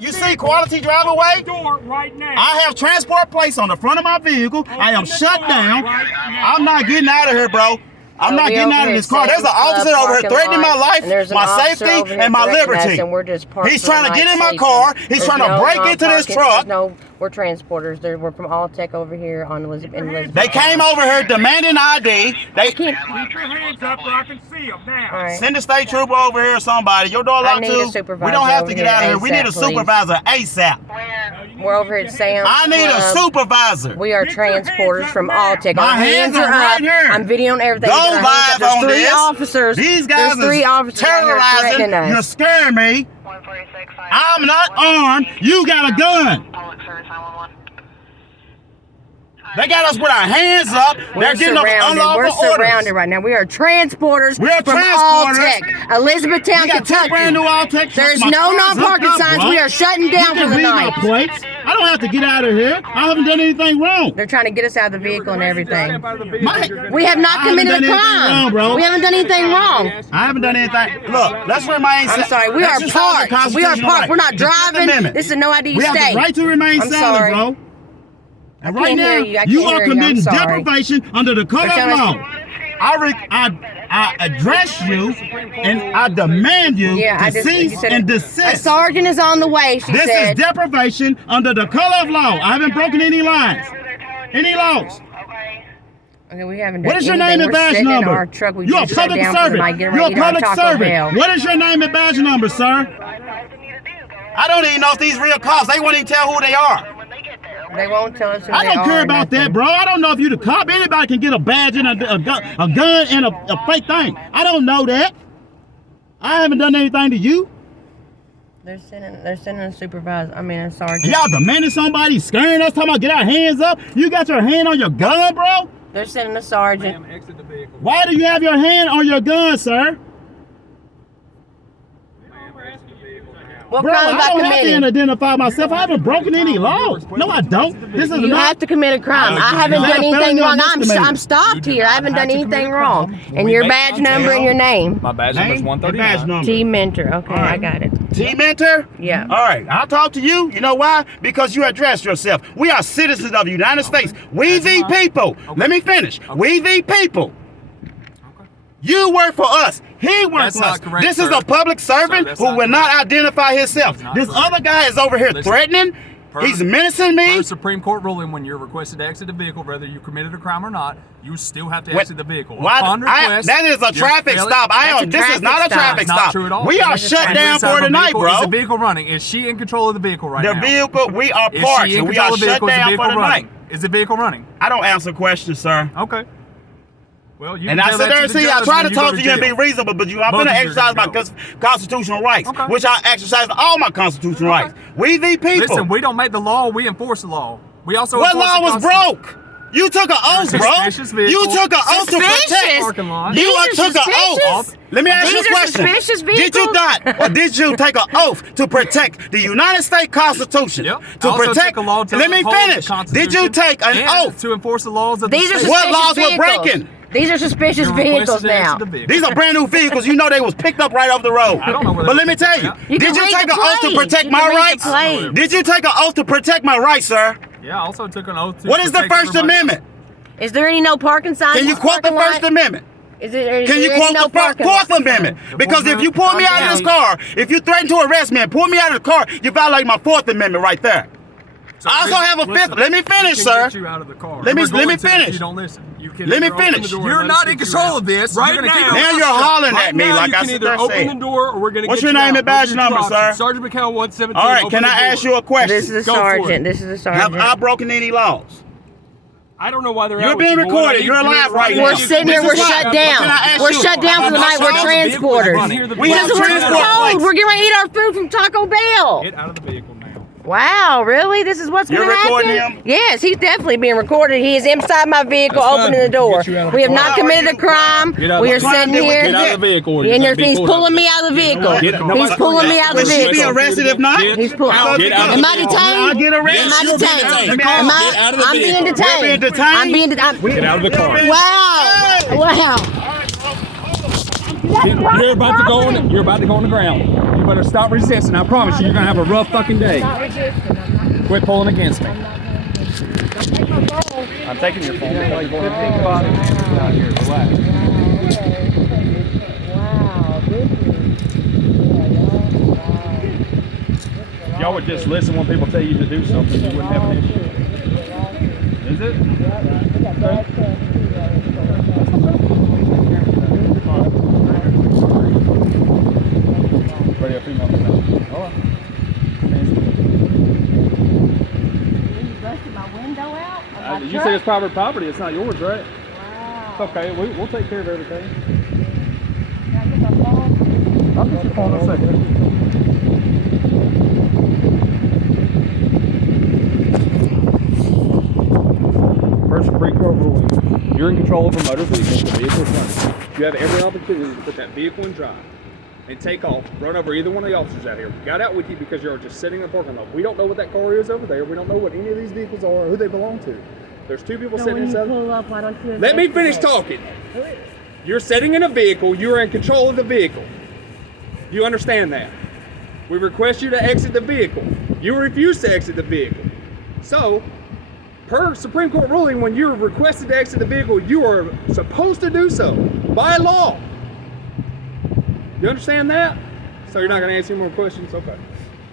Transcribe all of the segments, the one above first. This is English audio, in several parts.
You see quality drive away? Right now. I have transport plates on the front of my vehicle. I am shut down. I'm not getting out of here, bro. I'm not getting out of this car. There's an officer over here threatening my life, my safety, and my liberty. He's trying to get in my car. He's trying to break into this truck. No, we're transporters. We're from Alltech over here on Elizabeth. They came over here demanding ID. They Keep your hands up where I can see them now. Right. Send a state trooper over here or somebody. Your door locked too. We don't have to get out of here. We need a supervisor ASAP. We're over here at Sam's. I need a supervisor. We are transporters from Alltech. My hands are right here. I'm videoing everything. Go live on three this. Officers. These guys There's three are officers out here terrorizing. threatening us. You're scaring me. I'm not armed. You got a gun. They got us with our hands up. They're getting us unlawful orders. We're surrounded right now. We are transporters We're from transporters. Alltech, Elizabethtown, We got two brand new Kentucky. Alltech. There's My no car's non-parking hooked up, signs. bro. We are shutting down You for the can read night. my plates. I don't have to get out of here. I haven't done anything wrong. They're trying to get us out of the vehicle and everything. My- We have not I haven't committed done a anything crime. wrong, bro. We haven't done anything wrong. I haven't done anything. Look, let's remain. I'm sorry. We are parked. We are parked. We're not driving. This is a no ID We state. have the right to remain I'm silent, sorry. bro. And right can't now, hear you. I you can't are hear you. I'm committing sorry. deprivation under the code of law. I address you and I demand you to cease and A desist. sergeant is on the way, she This said. is deprivation under the color of law. I haven't broken any lines, any laws. Okay, we haven't done What is your anything. name and We're badge sitting in number? our truck. We You're a just shut public down for the servant. night, getting You're ready a to eat our public Taco servant. Bell. What is your name and badge number, sir? I don't even know if these real cops. They won't even tell who they are. They won't tell us who I they don't care are or about that, nothing. bro. I don't know if you the cop. Anybody can get a badge and a gun and a fake thing. I don't know that. I haven't done anything to you. They're sending a supervisor. I mean, a sergeant. Y'all demanding somebody, scaring us, talking about get our hands up. You got your hand on your gun, bro? They're sending a sergeant. Why do you have your hand on your gun, sir? What Bro, crime I have I don't have to committed? identify myself. I haven't broken any laws. No, I don't. This is You not. have to commit a crime. I haven't done anything wrong. I'm stopped here. I haven't done anything wrong. And your badge number and your name. My badge number is 139. T Mentor. Okay, I got it. T Mentor? Yeah. All right, I'll talk to you. You know why? Because you addressed yourself. We are citizens of the United States. We the people. Let me finish. We the people. You work for us. He works for us. Correct, This is a public servant who will not identify himself. This other guy is over here threatening. He's menacing me. Per Supreme Court ruling, when you're requested to exit the vehicle, whether you committed a crime or not, you still have to exit the vehicle. Why? Upon request, That is a traffic stop. This is not a traffic That's not stop. true at all. We are shut down for tonight, bro. Is the vehicle running? Is she in control of the vehicle right now? The vehicle, we are Is parked. she in We control are of the shut vehicle? Is the down vehicle for tonight. running? Is the vehicle running? I don't answer questions, sir. Okay. Well, you And can I tell sit that there to and the see, I judge try when to go talk to you and be jail. reasonable, but I'm Both going to of you are exercise my gonna constitutional rights, Okay. which I exercise all my constitutional rights. We the people. Listen, we don't make the law, we enforce the law. We also What enforce law the was Constitution. broke? You took an oath, bro. Suspicious vehicle. You took an oath to protect. Parking lot. You These are took an oath. suspicious? Let me ask you a These are question. suspicious Did you vehicles? not, or did you take an oath to protect the United States Constitution? Yep. To Also protect. took a law to Let me uphold the finish. Did you Constitution take an and oath? to enforce the laws of the These are state. What suspicious laws were vehicles. breaking? These are suspicious You're vehicles requested to now. exit the vehicle. These are brand new vehicles. You know they was picked up right off the road. I don't know where But they let me were tell picked you, up. You did can you read take the an oath to plate. protect You my can read the rights? plate. Did you take an oath to protect my rights, sir? Yeah, I also took an oath to What is the protect First everybody. Amendment? Is there any no parking signs? Can in you quote the parking lot? First Amendment? Is Can you quote the Fourth Amendment? Because if you pull me out of this car, if you threaten to arrest me and pull me out of the car, you violate my Fourth Amendment right there. So I also have a fifth. Let me finish, we can sir. Get you out of the car. Let me We're going to finish. If you don't listen. You can Let me either open finish. the door and You're let not us in get you control out. of this. You're Right gonna keep now. your Now mouth you're shut. hollering Right at me now, like you I can said either there open said. the door or we're going to What's get your you name out. and badge Those are your number, two sir? options. Sergeant McKeown 117. All right, open can the I door. ask you a question? This is a Go for it. sergeant. This is a Have sergeant. I broken any laws? I don't know why they're You're out being with you, but what I recorded. need You're to do alive is right now. We're sitting here. This We're is shut why- down. Can I ask We're you? shut down for the night. We're transporters. We have Because we're transport cold. plates. We're getting ready to eat our food from Taco Bell. Get out of the vehicle now. Wow, really? This is what's going to happen? You're recording him? Yes, he's definitely being recorded. He is inside my vehicle, That's fine. opening the door. Get you out of the We have car. not committed a crime. Get out of We the are car. sitting here. Get out of the vehicle. And he's pulling me out of the vehicle. He's pulling me out of the Will she be vehicle. arrested if not? He's pulling. Get out of Am the I vehicle. detained? I'll get arrested. Am I You're being detained? detained. Am I? Get out of the I'm being vehicle. detained. You're being detained? I'm being detained. Get out of the car. Wow. Wow. I'm You're about to go on. You're about to go on the ground. You better stop resisting. I promise you, you're gonna have a rough fucking day. Quit pulling against me. I'm taking your phone. While you're going to think about it. Out here, relax. Wow, this is. Y'all would just listen when people tell you to do something. You wouldn't have an issue. Is it? Ready, a female. All right. You say it's private property. It's not yours, right? Wow. It's okay. We'll take care of everything. Can I get my phone? I'll get your phone in a second. First Supreme Court ruling. You're in control of a motor vehicle. The vehicle's running. You have every opportunity to put that vehicle in drive and take off, run over either one of the officers out here. We got out with you because you're just sitting in the parking lot. We don't know what that car is over there. We don't know what any of these vehicles are or who they belong to. There's two people sitting inside. Pull up, why don't you Let me finish talking. You're sitting in a vehicle. You're in control of the vehicle. You understand that? We request you to exit the vehicle. You refuse to exit the vehicle. So, per Supreme Court ruling, when you're requested to exit the vehicle, you are supposed to do so by law. You understand that? So you're not going to answer any more questions? Okay.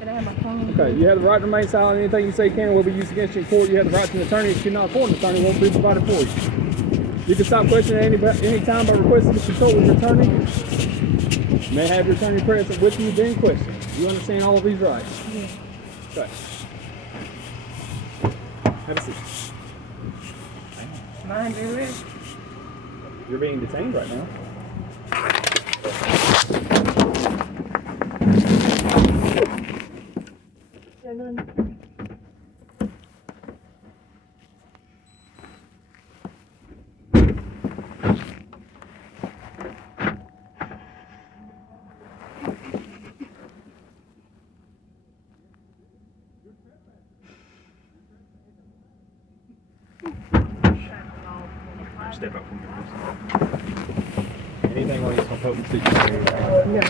Can I have my phone? Okay, you have the right to remain silent. Anything you say can and will be used against you in court. You have the right to an attorney. If you're not afford an attorney, won't be provided for you. You can stop questioning at any time by requesting to consult with your attorney. You may have your attorney present with you during question. You understand all of these rights? Yeah. Okay. Have a seat. Mind your wrist. You're being detained right now. Step up from here. Anything while you're supposed to see? No.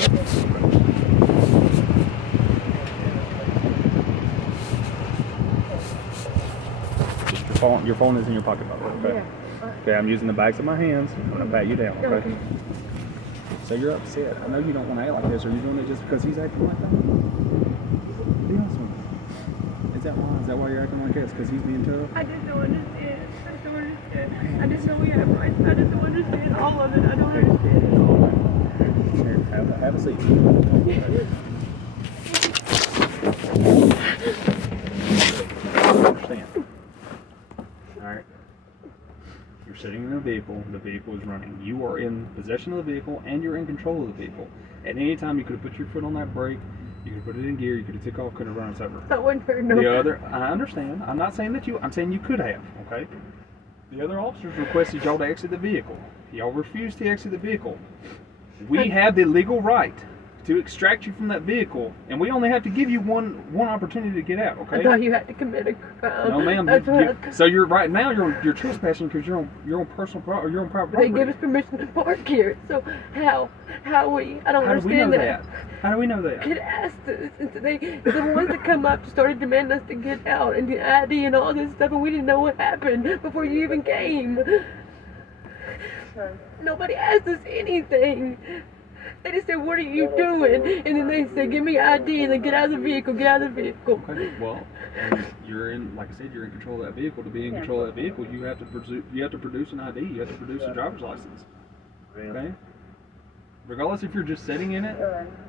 Your phone is in your pocket, by the way, okay? Yeah. Okay, I'm using the backs of my hands. I'm going to pat you down, okay? So you're upset. I know you don't want to act like this. Are you doing it just because he's acting like that? Be honest with me. Is that why you're acting like this? Because he's being tough? I just don't understand. I don't understand. I just know we have rights. I just don't understand all of it. I don't understand it all. Here, have a seat. Understand. Alright. You're sitting in a vehicle, the vehicle is running. You are in possession of the vehicle and you're in control of the vehicle. At any time you could have put your foot on that brake, you could have put it in gear, you could have took off, could have run us over. I wouldn't hurt no. The other, I understand. I'm not saying that I'm saying you could have, okay? The other officers requested y'all to exit the vehicle. Y'all refused to exit the vehicle. We have the legal right to extract you from that vehicle, and we only have to give you one opportunity to get out, okay? I thought you had to commit a crime. No, ma'am. So you're right now. You're trespassing because you're on personal property or you're on private property. They give us permission to park here. So how we? I don't understand that. How do we know that? It asked us. The ones that come up started demanding us to get out and the ID and all this stuff, and we didn't know what happened before you even came. Nobody asked us anything. They just said, "What are you doing?" And then they said, "Give me ID," and then get out of the vehicle. Get out of the vehicle. Okay. Well, you're in. Like I said, you're in control of that vehicle. To be in control of that vehicle, you have to produce an ID. You have to produce a driver's license. Okay. Regardless if you're just sitting in it.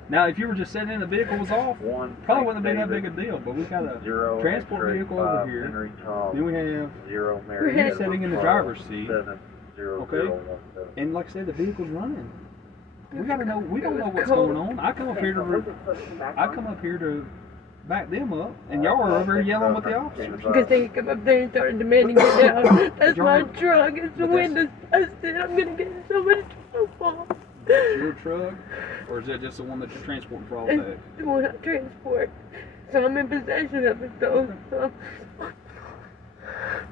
Now, if you were just sitting in the vehicle was off, probably wouldn't have been that big a deal. But we've got a transport vehicle over here. Then we have you sitting in the driver's seat. Okay. And like I said, the vehicle's running. We gotta know. We don't know what's going on. I come up here to back them up, and y'all are over here yelling with the officers. Because they come up there and started demanding get out. That's my truck. It's the windows. I said I'm gonna get in so much trouble. Your truck, or is that just the one that you're transporting for all day? It's the one I transport. So I'm in possession of it though. So.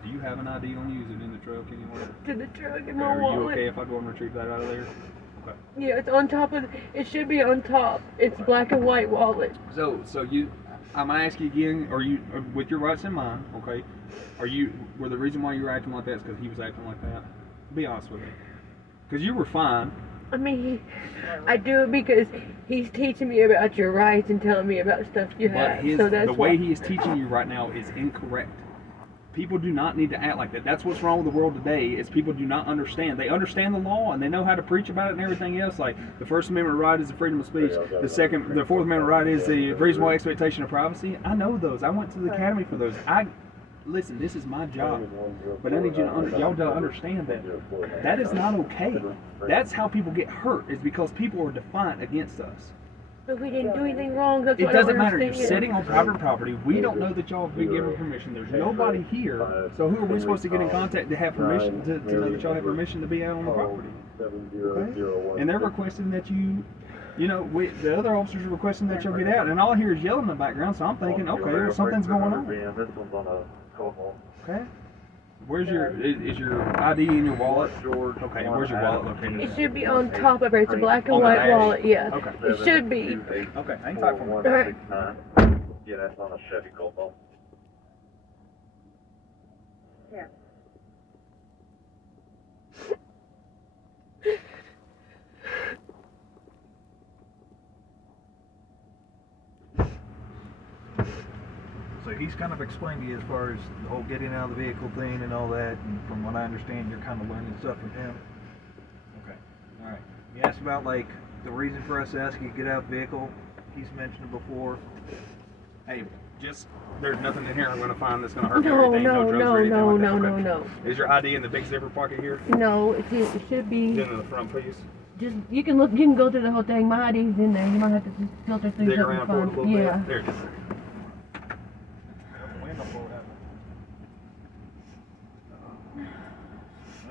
Do you have an ID on you? Is it in the truck anywhere? To the truck in my Are you wallet. okay if I go and retrieve that out of there? Okay. Yeah, it's on top of. It should be on top. It's black and white wallet. So I'm gonna ask you again. Are you with your rights in mind? Okay. Were the reason why you were acting like that is because he was acting like that? Be honest with me. Because you were fine. I mean, I do it because he's teaching me about your rights and telling me about stuff you have. So that's the way he is teaching you right now is incorrect. People do not need to act like that. That's what's wrong with the world today. Is people do not understand. They understand the law and they know how to preach about it and everything else. Like the First Amendment right is the freedom of speech. The Fourth Amendment right is the reasonable expectation of privacy. I know those. I went to the academy for those. Listen, this is my job, but I need you to y'all to understand that is not okay. That's how people get hurt. Is because people are defiant against us. But we didn't do anything wrong. That's It what I doesn't matter. You're understand. sitting on private property. We don't know that y'all have been given permission. There's nobody here. So who are we supposed to get in contact to have permission to know that y'all have permission to be out on the property? Okay? And they're requesting that the other officers are requesting that y'all get out. And all I hear is yelling in the background. So I'm thinking, okay, something's going on. Okay. Where's is your ID in your wallet? Okay, where's your wallet located? It should be on top of it. It's a black and white wallet. Yeah. Okay. It should be. Okay, hang tight for me. Alright. Yeah, that's on a Chevy Cobalt. Yeah. So he's kind of explained to you as far as the whole getting out of the vehicle thing and all that, and from what I understand, you're kind of learning stuff from him. Okay, all right. You asked about like the reason for us to ask you to get out of the vehicle. He's mentioned it before. Hey, there's nothing in here I'm going to find that's going to hurt me or No, anything. no, drugs no, or anything no, like that. no, Okay. no, no. Is your ID in the big zipper pocket here? No, it should be. Then in the front, please. Just you can look. You can go through the whole thing. My ID's in there. You might have to just filter through Dig something around for it a fun. little Yeah. bit. There it is.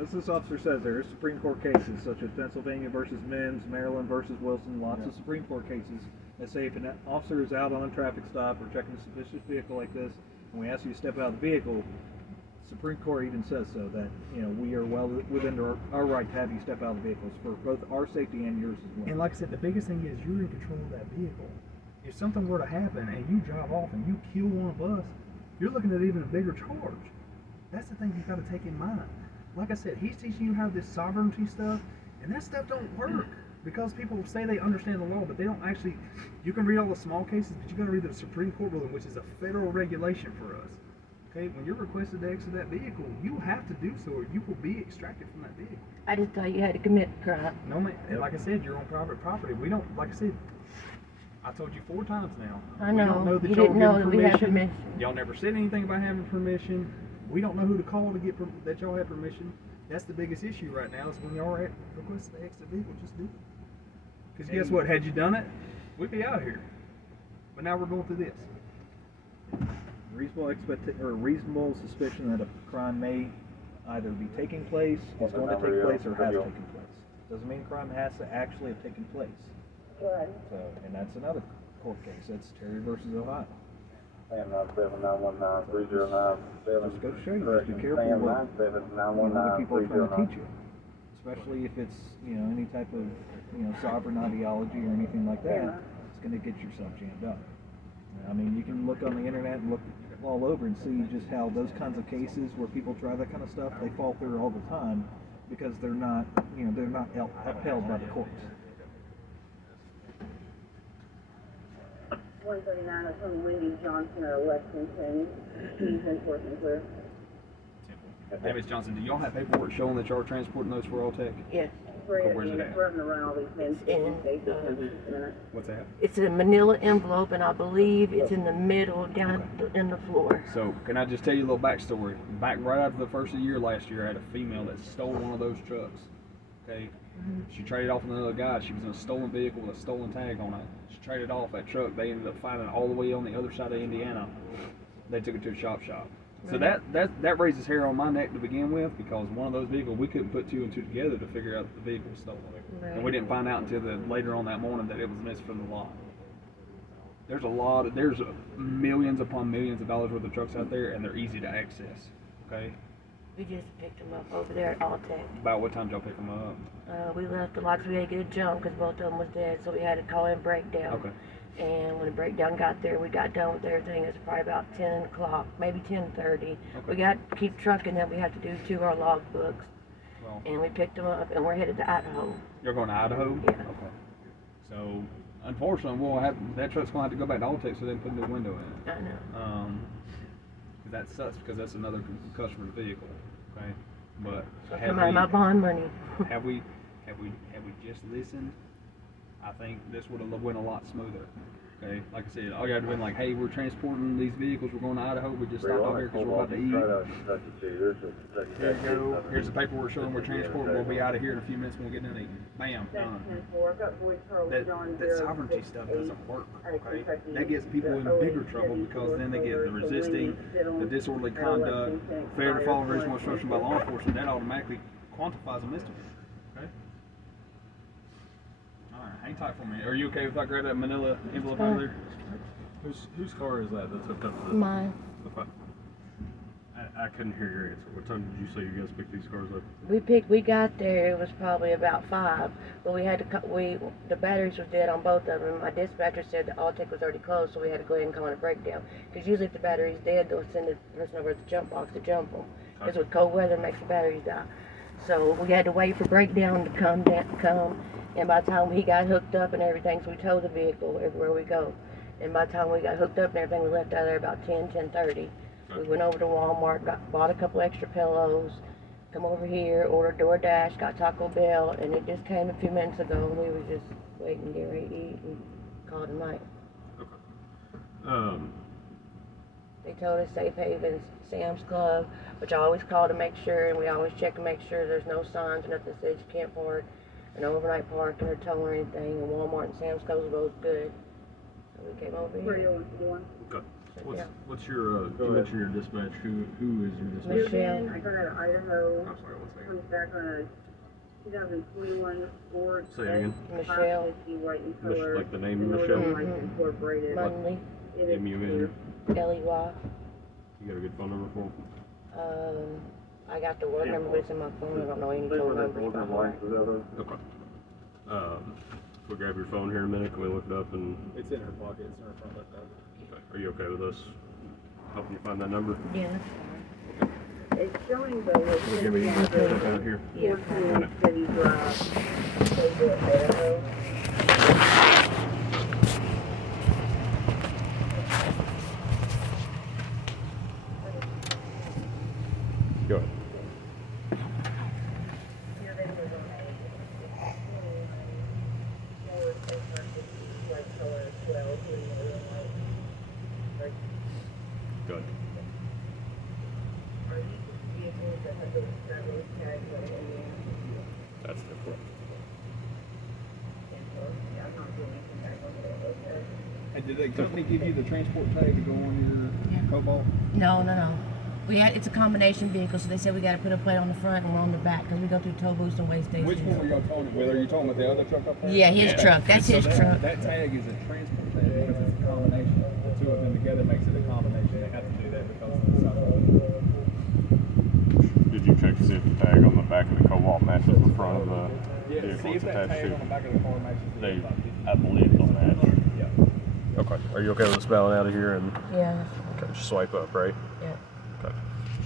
As this officer says, there are Supreme Court cases such as Pennsylvania versus Mims, Maryland versus Wilson, lots of Supreme Court cases that say if an officer is out on a traffic stop or checking a suspicious vehicle like this, and we ask you to step out of the vehicle, Supreme Court even says so that we are well within our right to have you step out of the vehicles for both our safety and yours as well. And like I said, the biggest thing is you're in control of that vehicle. If something were to happen and you drive off and you kill one of us, you're looking at even a bigger charge. That's the thing you've got to take in mind. Like I said, he's teaching you how this sovereignty stuff, and that stuff don't work because people say they understand the law, but they don't actually. You can read all the small cases, but you got to read the Supreme Court ruling, which is a federal regulation for us. Okay, when you're requested to exit that vehicle, you have to do so, or you will be extracted from that vehicle. I just thought you had to commit crime. No, man. Like I said, you're on private property. We don't. Like I said, I told you 4 times now. I know. We don't know that You y'all didn't know given that we had permission. Y'all never said anything about having permission. We don't know who to call to get that y'all have permission. That's the biggest issue right now is when y'all are requesting the exit vehicle, just do it. Because guess what? Had you done it, we'd be out here. But now we're going through this. Reasonable suspicion that a crime may either be taking place, is going to take place, or has taken place. Doesn't mean crime has to actually have taken place. Right. So, and that's another court case. That's Terry versus Ohio. And 7919309. Just go to show you. Just be careful what other people are trying to teach you, especially if it's any type of sovereign ideology or anything like that. It's going to get yourself jammed up. I mean, you can look on the internet and look all over and see just how those kinds of cases where people try that kind of stuff, they fall through all the time because they're not upheld by the courts. 139 is from Wendy Johnson or Lexington. He's enforcing clear. Davis Johnson, do y'all have paperwork showing that y'all are transporting those for all tech? Yes. Where's it at? Running around all these men. What's that? It's a manila envelope, and I believe it's in the middle, down in the floor. So, can I just tell you a little backstory? Back right after the first of the year last year, I had a female that stole one of those trucks. Okay? She traded off with another guy. She was in a stolen vehicle with a stolen tag on it. She traded off that truck. They ended up finding it all the way on the other side of Indiana. They took it to a shop. So that raises hair on my neck to begin with, because one of those vehicles, we couldn't put 2 and 2 together to figure out that the vehicle was stolen. Right. And we didn't find out until later on that morning that it was missing from the lot. There's millions upon millions of dollars worth of trucks out there, and they're easy to access. Okay? We just picked them up over there at Alltech. About what time did y'all pick them up? We left the lot so we had to get a jump because both of them was dead, so we had to call in breakdown. Okay. And when the breakdown got there, we got done with everything. It was probably about 10 o'clock, maybe 10:30. Okay. We got to keep trucking, then we had to do 2 of our log books. Well, And we picked them up, and we're headed to Idaho. you're going to Idaho? Yeah. Okay. So, unfortunately, that truck's going to have to go back to Alltech so they can put a new window in it. I know. That sucks because that's another customer's vehicle. Okay. But Come out of my bond money. have we just listened? I think this would have went a lot smoother. Okay, like I said, all you had to been like, hey, we're transporting these vehicles, we're going to Idaho, we just stopped over here because we're about to eat. Here you go. Here's the paperwork showing we're transporting. We'll be out of here in a few minutes when we get done eating. Bam, done. That sovereignty stuff doesn't work. Okay, that gets people in bigger trouble because then they get the resisting, the disorderly conduct, failure to follow reasonable instruction by law enforcement. That automatically quantifies a misdemeanor. Okay. All right, hang tight for me. Are you okay if I grab that manila envelope out there? Whose car is that that's hooked up to this? Mine. Okay. I couldn't hear your answer. What time did you say you guys picked these cars up? We got there, it was probably about 5, but we had to the batteries was dead on both of them. My dispatcher said the Alltech was already closed, so we had to go ahead and call it a breakdown. Because usually if the battery's dead, they'll send the person over to the jump box to jump them. Because with cold weather, it makes the batteries die. So we had to wait for breakdown to come, and by the time he got hooked up and everything, so we towed the vehicle everywhere we go. And by the time we got hooked up and everything, we left out of there about 10:30. We went over to Walmart, bought a couple extra pillows, come over here, ordered DoorDash, got Taco Bell, and it just came a few minutes ago, and we were just waiting, getting ready to eat, and called it night. Okay. They told us Safe Haven, Sam's Club, which I always call to make sure, and we always check to make sure there's no signs or nothing that says you can't park, an overnight parking or tow or anything, and Walmart and Sam's Club are both good. So we came over here. Okay. What's your you mentioned your dispatch? Who is your dispatch? Michelle. I got out of Idaho. I'm sorry, what's that? Comes back on a 2021 Ford. Say it again. Michelle. White in color. Like the name Michelle? Incorporated. Munley, M-U-N. L-E-Y. You got a good phone number for him? I got the work number, but it's in my phone. I don't know any phone numbers. Okay. If we grab your phone here in a minute, can we look it up and... It's in her pocket. It's in her front left. Okay. Are you okay with us helping you find that number? Yeah, that's fine. It's showing the Give me your stuff out here. 14 City Drive. Idaho. Go ahead. Go ahead. That's the correct. And did the company give you the transport tag to go on your Cobalt? No. It's a combination vehicle, so they said we got to put a plate on the front and one on the back because we go through tow booths and weigh stations. Which one were y'all talking with? Are you talking about the other truck up there? Yeah, his truck. That's his truck. That tag is a transport tag because it's a combination. The two of them together makes it a combination. They have to do that because of the size. Did you check to see if the tag on the back of the Cobalt matches the front of the vehicle See if it's that attached tag on to? the back of the car matches the They, inside. I believe they'll match. Yeah. Okay. Are you okay with us bowing out of here and Yeah. okay, just swipe up, right? Yeah. Okay.